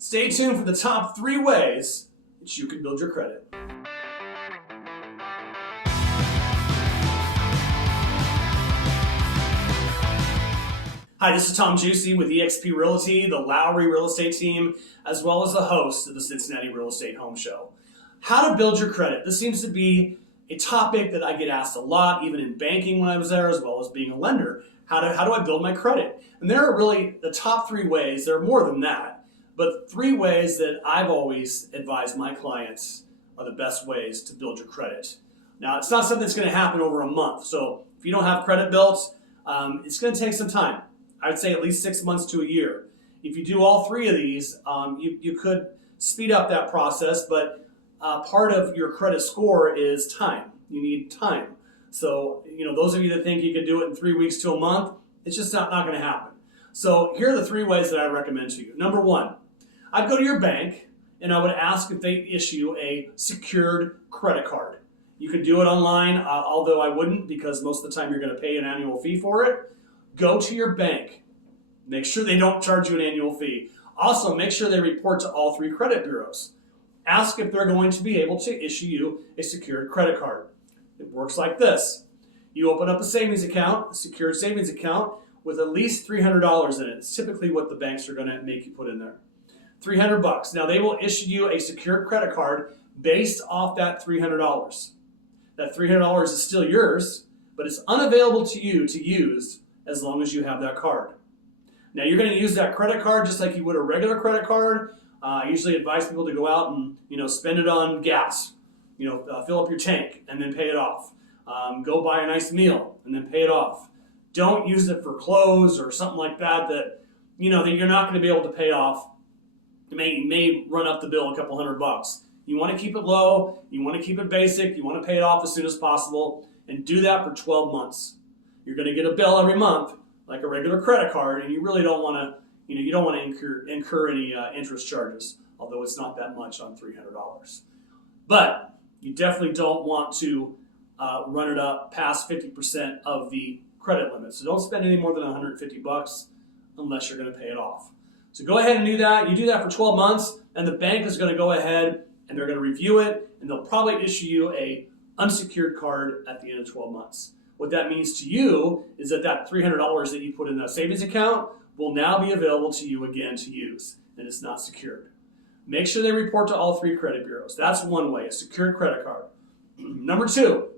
Stay tuned for the top 3 ways that you can build your credit. Hi, this is Tom Giusti with EXP Realty, the Lowry real estate team, as well as the host of the Cincinnati Real Estate Home Show. How to build your credit. This seems to be a topic that I get asked a lot, even in banking when I was there, as well as being a lender. How do I build my credit? And there are really the top 3 ways. There are more than that, but 3 ways that I've always advised my clients are the best ways to build your credit. Now, it's not something that's going to happen over a month. So if you don't have credit built, it's going to take some time. I would say at least 6 months to a year. If you do all 3 of these, you could speed up that process, but part of your credit score is time. You need time. So, those of you that think you can do it in 3 weeks to a month, it's just not going to happen. So here are the 3 ways that I recommend to you. Number 1, I'd go to your bank and I would ask if they issue a secured credit card. You can do it online, although I wouldn't, because most of the time you're going to pay an annual fee for it. Go to your bank. Make sure they don't charge you an annual fee. Also, make sure they report to all 3 credit bureaus. Ask if they're going to be able to issue you a secured credit card. It works like this. You open up a savings account, a secured savings account, with at least $300 in it. It's typically what the banks are going to make you put in there. $300. Now, they will issue you a secured credit card based off that $300. That $300 is still yours, but it's unavailable to you to use as long as you have that card. Now, you're going to use that credit card just like you would a regular credit card. I usually advise people to go out and spend it on gas. Fill up your tank and then pay it off. Go buy a nice meal and then pay it off. Don't use it for clothes or something like that that you're not going to be able to pay off. It may run up the bill a couple $100. You want to keep it low. You want to keep it basic. You want to pay it off as soon as possible, and do that for 12 months. You're going to get a bill every month, like a regular credit card, and you really don't want to, you don't want to incur any interest charges, although it's not that much on $300. But you definitely don't want to run it up past 50% of the credit limit. So don't spend any more than $150 unless you're going to pay it off. So go ahead and do that. You do that for 12 months, and the bank is going to go ahead and they're going to review it, and they'll probably issue you a unsecured card at the end of 12 months. What that means to you is that $300 that you put in that savings account will now be available to you again to use, and it's not secured. Make sure they report to all 3 credit bureaus. That's one way, a secured credit card. Number 2,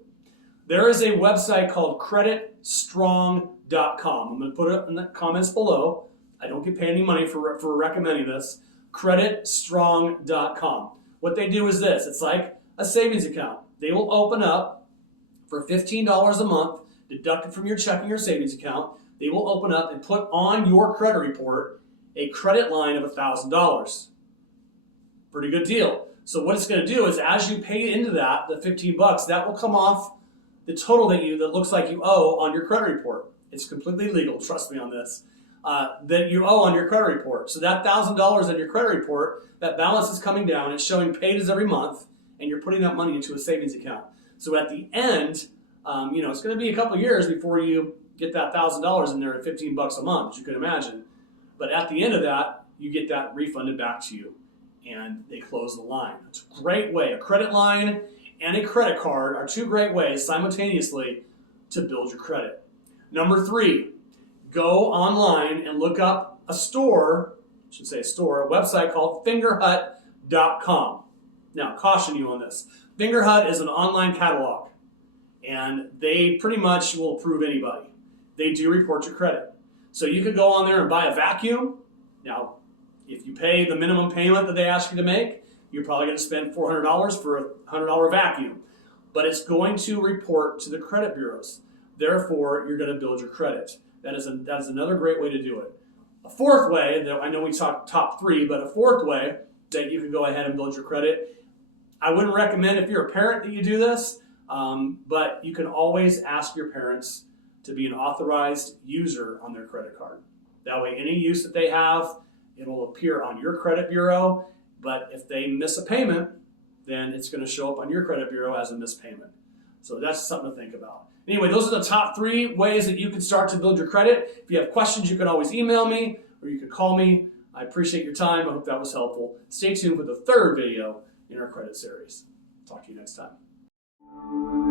there is a website called creditstrong.com. I'm going to put it in the comments below. I don't get paid any money for recommending this. Creditstrong.com. What they do is this. It's like a savings account. They will open up for $15 a month, deducted from your checking or savings account. They will open up and put on your credit report a credit line of $1,000. Pretty good deal. So what it's going to do is, as you pay into that, the $15, that will come off the total that looks like you owe on your credit report. It's completely legal, trust me on this, that you owe on your credit report. So that $1,000 on your credit report, that balance is coming down. It's showing paid as every month, and you're putting that money into a savings account. So at the end, it's going to be a couple of years before you get that $1,000 in there at $15 a month, as you can imagine. But at the end of that, you get that refunded back to you, and they close the line. It's a great way. A credit line and a credit card are 2 great ways simultaneously to build your credit. Number 3, go online and look up a website called fingerhut.com. Now, caution you on this. Fingerhut is an online catalog, and they pretty much will approve anybody. They do report your credit. So you could go on there and buy a vacuum. Now, if you pay the minimum payment that they ask you to make, you're probably going to spend $400 for a $100 vacuum. But it's going to report to the credit bureaus. Therefore, you're going to build your credit. That is another great way to do it. A 4th way, I know we talked top 3, but a 4th way that you can go ahead and build your credit. I wouldn't recommend if you're a parent that you do this, but you can always ask your parents to be an authorized user on their credit card. That way, any use that they have, it'll appear on your credit bureau, but if they miss a payment, then it's going to show up on your credit bureau as a missed payment. So that's something to think about. Anyway, those are the top 3 ways that you can start to build your credit. If you have questions, you can always email me or you can call me. I appreciate your time. I hope that was helpful. Stay tuned for the third video in our credit series. Talk to you next time.